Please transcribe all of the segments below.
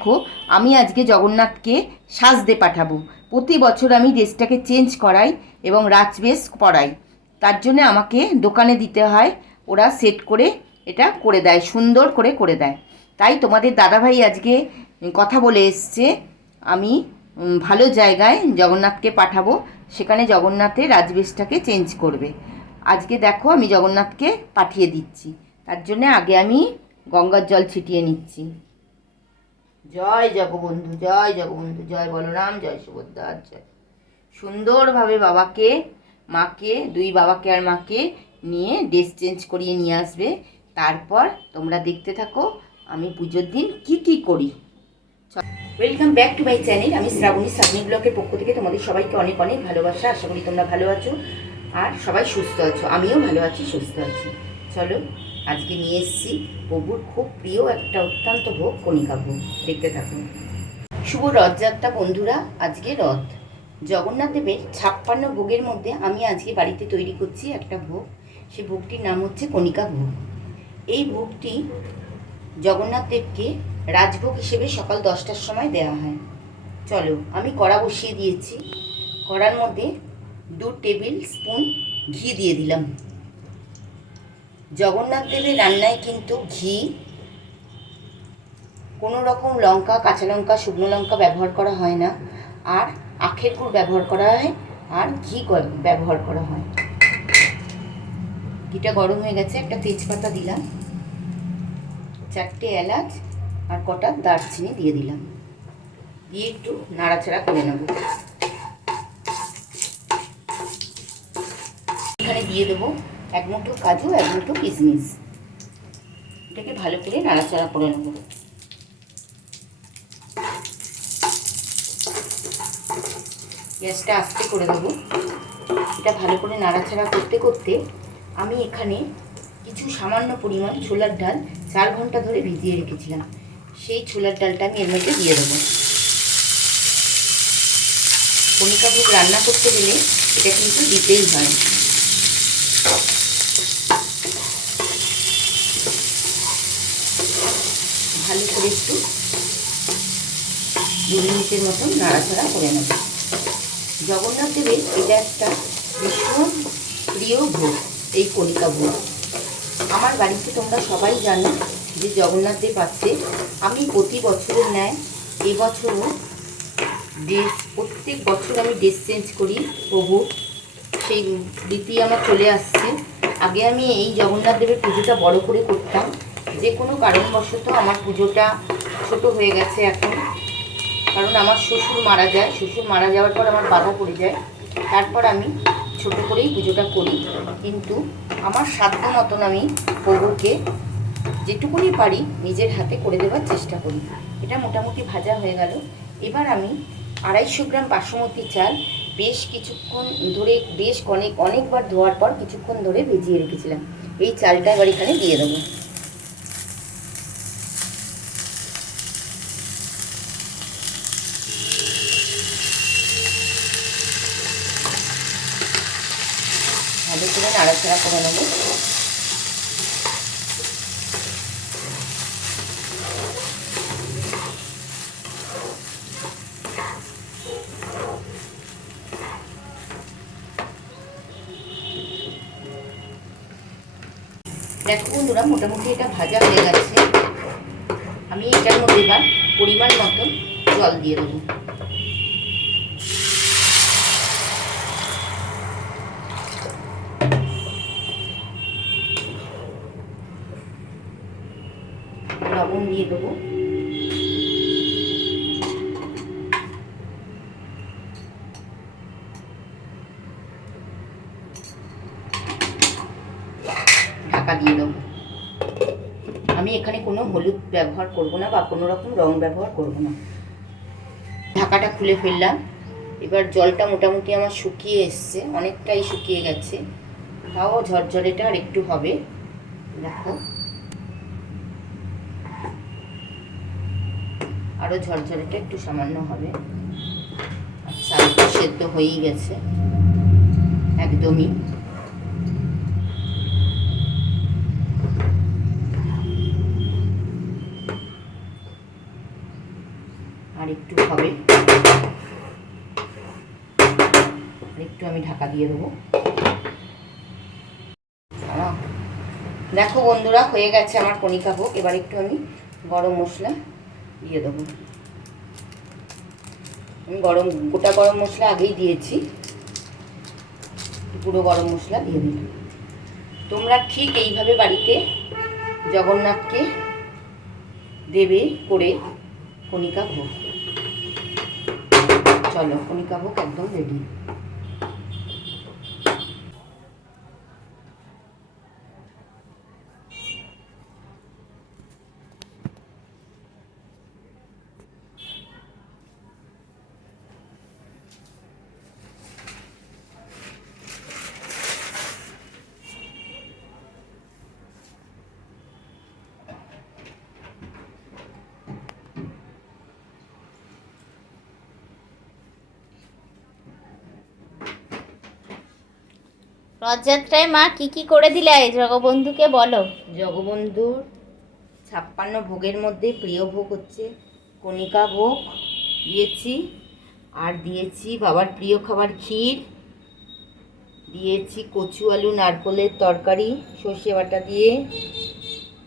দেখো, আমি আজকে জগন্নাথকে সাজতে পাঠাবো। প্রতি বছর আমি ড্রেসটাকে চেঞ্জ করাই এবং রাজবেশ পরাই। তার জন্য আমাকে দোকানে দিতে হয়, ওরা সেট করে এটা করে দেয়, সুন্দর করে করে দেয়। তাই তোমাদের দাদাভাই আজকে কথা বলে এসছে, আমি ভালো জায়গায় জগন্নাথকে পাঠাবো, সেখানে জগন্নাথের রাজবেশটাকে চেঞ্জ করবে। আজকে দেখো, আমি জগন্নাথকে পাঠিয়ে দিচ্ছি। তার জন্য আগে আমি গঙ্গার জল ছিটিয়ে নিচ্ছি। জয় জগবন্ধু জয় জগবন্ধু, জয় বলরাম, জয় সুভদ্রা জয়। সুন্দরভাবে বাবাকে, মাকে, দুই বাবাকে আর মাকে নিয়ে ড্রেস চেঞ্জ করিয়ে নিয়ে আসবে। তারপর তোমরা দেখতে থাকো আমি পুজোর দিন কি কি করি। Welcome back to my channel আমি শ্রাবণী সাবনি ব্লকের পক্ষ থেকে তোমাদের সবাইকে অনেক অনেক ভালোবাসা। আশা করি তোমরা ভালো আছো আর সবাই সুস্থ আছো। আমিও ভালো আছি, সুস্থ আছি। চলো। আজকে নিয়ে এসেছি। প্রভুর খুব প্রিয় একটা অত্যন্ত ভোগ কণিকা ভোগ। দেখতে থাকুন। শুভ রথযাত্রা বন্ধুরা, আজকে রথ। জগন্নাথ দেবের ছাপ্পান্ন ভোগের মধ্যে আমি আজকে বাড়িতে তৈরি করছি একটা ভোগ। সেই ভোগটির নাম হচ্ছে কণিকা ভোগ। এই ভোগটি জগন্নাথ দেবকে রাজভোগ হিসেবে সকাল দশটার সময় দেওয়া হয়। চলো, আমি কড়া বসিয়ে দিয়েছি। কড়ার মধ্যে দু টেবিল স্পুন ঘি দিয়ে দিলাম। জগন্নাথ দেবের রান্নায় কিন্তু ঘি, কোনো রকম লঙ্কা, কাঁচা লঙ্কা, শুকনো লঙ্কা ব্যবহার করা হয় না। আর আখের গুড় ব্যবহার করা হয়, আর ঘি ব্যবহার করা হয়। ঘিটা গরম হয়ে গেছে, একটা তেজপাতা দিলাম, চারটে এলাচ আর কটা দারচিনি দিয়ে দিলাম। দিয়ে একটু নাড়াচাড়া করে নেব। এখানে দিয়ে দেবো এক মুঠো কাজু, এক মুঠো কিশমিশ। এটাকে ভালো করে নাড়াচাড়া করে নেব। গ্যাসটা আস্তে করে দেবো। এটা ভালো করে নাড়াচাড়া করতে করতে আমি এখানে কিছু সামান্য পরিমাণ ছোলার ডাল চার ঘণ্টা ধরে ভিজিয়ে রেখেছিলাম। সেই ছোলার ডালটা আমি এর মধ্যে দিয়ে দেবো। কণিকা ভোগ রান্না করতে গেলে এটা কিন্তু দিতেই হয় ভালো করে একটু দু মিনিটের মতন নাড়াচাড়া করে নেব। জগন্নাথ দেবের এটা একটা ভীষণ প্রিয় ভোগ, এই কণিকা ভোগ। আমার বাড়িতে তোমরা সবাই জানো যে জগন্নাথ দেব আছে। আমি প্রতি বছরের ন্যায় এবছরও ড্রেস, প্রত্যেক বছর আমি ড্রেস চেঞ্জ করি প্রভু। সেই রীতি আমার চলে আসছে। আগে আমি এই জগন্নাথ দেবের পুজোটা বড় করে করতাম। যে কোনো কারণবশত আমার পুজোটা ছোট হয়ে গেছে এখন। কারণ আমার শ্বশুর মারা যায়। শ্বশুর মারা যাওয়ার পর আমার বাধা পড়ে যায়। তারপর আমি ছোট করেই পুজোটা করি। কিন্তু আমার সাধ্য মতন আমি প্রভুকে যেটুকুনি পারি নিজের হাতে করে দেওয়ার চেষ্টা করি। এটা মোটামুটি ভাজা হয়ে গেল। এবার আমি আড়াইশো গ্রাম বাসমতি চাল বেশ কিছুক্ষণ ধরে, বেশ অনেক, অনেকবার ধোয়ার পর কিছুক্ষণ ধরে ভিজিয়ে রেখেছিলাম। এই চালটা এবার এখানে দিয়ে দেবো ভালো করে নাড়াচাড়া করে নেব। দেখো বন্ধুরা, মোটামুটি এটা ভাজা হয়ে গেছে। আমি এটার মধ্যে এবার পরিমাণ মতন জল দিয়ে দেবো। লবণ দিয়ে দেবো। ঢাকা দিয়ে দেবো। আমি এখানে কোনো হলুদ ব্যবহার করব না বা কোনো রকম রং ব্যবহার করব না। ঢাকাটা খুলে ফেললাম। এবার জলটা মোটামুটি আমার শুকিয়ে এসছে, অনেকটাই শুকিয়ে গেছে। তাও ঝরঝরেটা আর একটু হবে। দেখো। আরও ঝরঝরেটা একটু সামান্য হবে। চালটা সেদ্ধ হয়েই গেছে। একদমই। আর একটু হবে। একটু আমি ঢাকা দিয়ে দেবো। দেখো বন্ধুরা, হয়ে গেছে আমার কণিকা ভোগ এবার একটু আমি গরম মশলা দিয়ে দেবো। আমি গরম, গোটা গরম মশলা আগেই দিয়েছি। পুরো গরম মশলা দিয়ে দিলাম। তোমরা ঠিক এইভাবে বাড়িতে জগন্নাথকে দেবে করে কণিকা ভোগ। চলো, কণিকা ভোগ একদম রেডি রথযাত্রায় মা কি কি করে দিলে জগবন্ধুকে বলো? জগবন্ধুর ছাপ্পান্ন ভোগের মধ্যে প্রিয় ভোগ হচ্ছে, কণিকা ভোগ দিয়েছি, আর দিয়েছি বাবার প্রিয় খাবার ক্ষীর, দিয়েছি কচু, আলু, নারকলের তরকারি, সর্ষে বাটা দিয়ে,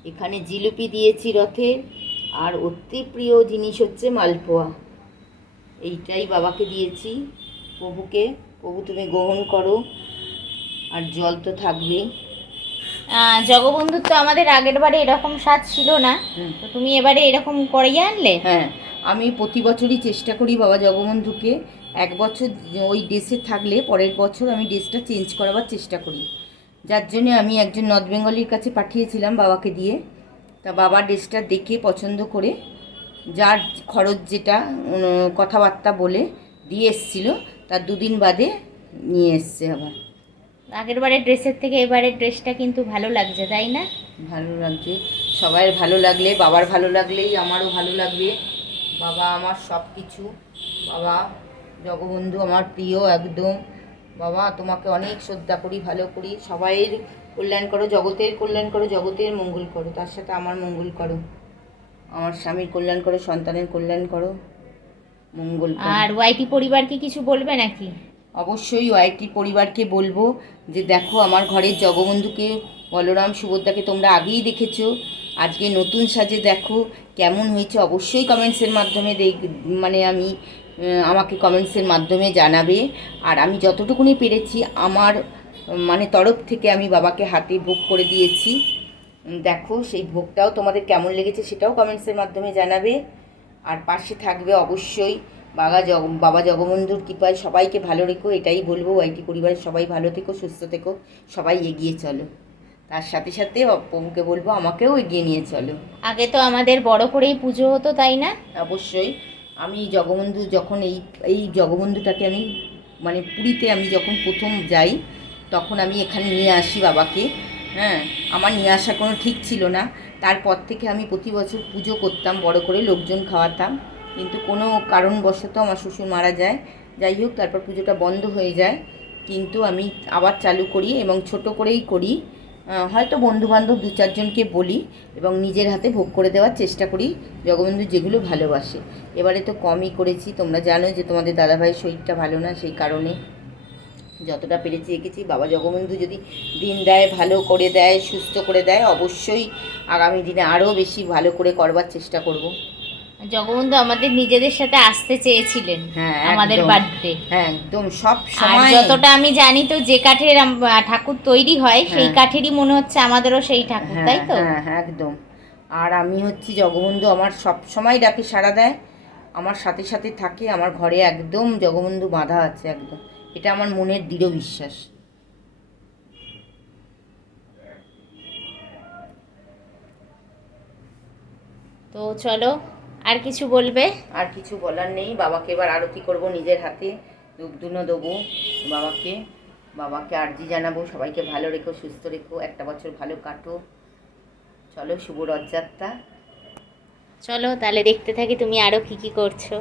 এখানে জিলিপি দিয়েছি রথের আর অতি প্রিয় জিনিস হচ্ছে মালপোয়া। এইটাই বাবাকে দিয়েছি, প্রভুকে, প্রভু তুমি গ্রহণ করো। আর জল তো থাকবেই জগবন্ধুর তো আমাদের আগের বারে এরকম স্বাদ ছিল না। তো তুমি এবারে এরকম করিয়ে আনলে? হ্যাঁ আমি প্রতি বছরই চেষ্টা করি বাবা জগবন্ধুকে। এক বছর ওই ড্রেসে থাকলে পরের বছর আমি ড্রেসটা চেঞ্জ করাবার চেষ্টা করি। যার জন্য আমি একজন নর্থ বেঙ্গলির কাছে পাঠিয়েছিলাম বাবাকে দিয়ে। তা বাবা ড্রেসটা দেখে পছন্দ করে যার খরচ যেটা কথাবার্তা বলে দিয়ে এসছিল তার দুদিন বাদে নিয়ে এসছে আবার। আগের বারের ড্রেসের থেকে এবারের ড্রেসটা কিন্তু ভালো লাগছে তাই না? ভালো লাগছে। সবাই ভালো লাগলে বাবার ভালো লাগলেই আমারও ভালো লাগবে। বাবা আমার সব কিছু বাবা জগবন্ধু আমার প্রিয় একদম। বাবা তোমাকে অনেক শ্রদ্ধা করি ভালো করি। সবাইয়ের কল্যাণ করো জগতের কল্যাণ করো জগতের মঙ্গল করো। তার সাথে আমার মঙ্গল করো। আমার স্বামীর কল্যাণ করো সন্তানের কল্যাণ করো। মঙ্গল আর ওয়াইটি পরিবারকে কিছু বলবে নাকি? অবশ্যই ওয়াইটি পরিবারকে বলব যে দেখো, আমার ঘরের জগবন্ধুকে, বলরাম সুভদ্রাকে তোমরা আগেই দেখেছ। আজকে নতুন সাজে দেখো, কেমন হয়েছে অবশ্যই কমেন্টসের মাধ্যমে দেখ মানে আমি আমাকে কমেন্টসের মাধ্যমে জানাবে। আর আমি যতটুকুনি পেরেছি, আমার মানে তরফ থেকে আমি বাবাকে হাতে ভোগ করে দিয়েছি। দেখো, সেই ভোগটাও তোমাদের কেমন লেগেছে সেটাও কমেন্টসের মাধ্যমে জানাবে। আর পাশে থাকবে অবশ্যই বাবা জগ বাবা জগবন্ধুর কৃপায় সবাইকে ভালো রেখো এটাই বলব। ওয়াইটি পরিবারের সবাই ভালো থেকো সুস্থ থেকো সবাই এগিয়ে চলো। তার সাথে সাথে প্রভুকে বলব আমাকেও এগিয়ে নিয়ে চলো। আগে তো আমাদের বড় করেই পুজো হতো তাই না? অবশ্যই। আমি জগবন্ধু যখন এই এই জগবন্ধুটাকে আমি মানে পুরীতে আমি যখন প্রথম যাই তখন আমি এখানে নিয়ে আসি বাবাকে। হ্যাঁ আমার নিয়ে আসা কোনো ঠিক ছিল না। তারপর থেকে আমি প্রতি বছর পুজো করতাম বড় করে লোকজন খাওয়াতাম। কিন্তু কোনো কারণবশত আমার শ্বশুর মারা যায়। যাই হোক, তারপর পুজোটা বন্ধ হয়ে যায়। কিন্তু আমি আবার চালু করি এবং ছোট করেই করি। হয়তো বন্ধুবান্ধব দু চারজনকে বলি এবং নিজের হাতে ভোগ করে দেওয়ার চেষ্টা করি, জগবন্ধু যেগুলো ভালোবাসে। এবারে তো কমই করেছি, তোমরা জানো যে তোমাদের দাদাভাইয়ের শরীরটা ভালো না, সেই কারণে যতটা পেরেছি এঁকেছি। বাবা জগবন্ধু যদি দিন দেয়, ভালো করে দেয়, সুস্থ করে দেয়, অবশ্যই আগামী দিনে আরও বেশি ভালো করে করবার চেষ্টা করব। জগবন্ধু আমাদের নিজেদের সাথে আসতে চেয়েছিলেন হ্যাঁ, আমাদের। বার্থডে। হ্যাঁ একদম সব সময়। যতটা আমি জানি তো যে কাঠের ঠাকুর তৈরি হয় সেই হ্যাঁ। কাঠেরই মনে হচ্ছে আমাদেরও সেই ঠাকুর তাই তো? হ্যাঁ হ্যাঁ একদম। আর আমি হচ্ছি জগবন্ধু আমার সব সময় ডাকে সাড়া দেয়। আমার সাথে সাথে থাকে আমার ঘরে একদম জগবন্ধু বাঁধা আছে একদম। এটা আমার মনের দৃঢ় বিশ্বাস। তো চলো আর কিছু বলবে? আর কিছু বলার নেই। বাবাকে এবার আরতি করব নিজের হাতে। দুধ দুনো দেবো বাবাকে। বাবাকে আর্জি জানাব। সবাইকে ভালো রেখো সুস্থ রেখো। একটা বছর ভালো কাটো। চলো শুভ রথযাত্রা। চলো তাহলে দেখতে থাকি তুমি আরও কী কী করছ।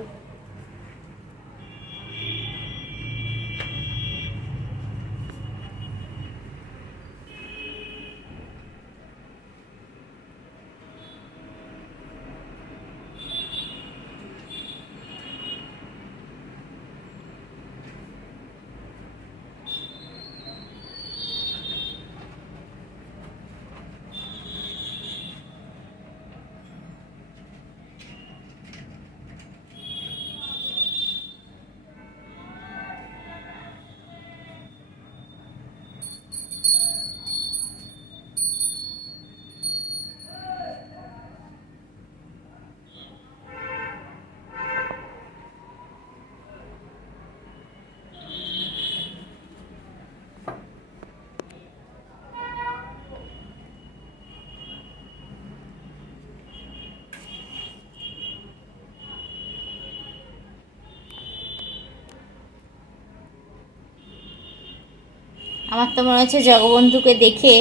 আমার তো মনে হচ্ছে জগবন্ধুকে দেখে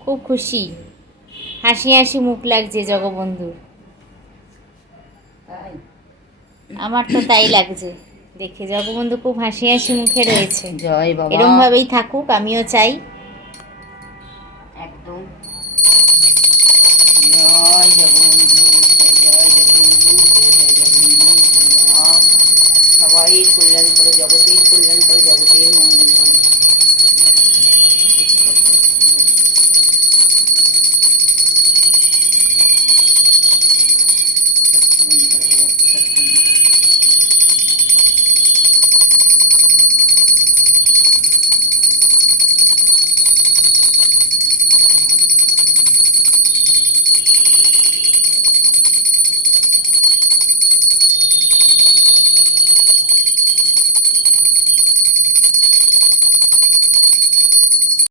খুব খুশি। হাসি হাসি মুখ লাগছে জগবন্ধুর। আমার তো তাই লাগছে। দেখে জগবন্ধু খুব হাসি হাসি মুখে রয়েছে। জয় বাবা। এরকম ভাবেই থাকুক আমিও চাই। একদম। জয় জগবন্ধু।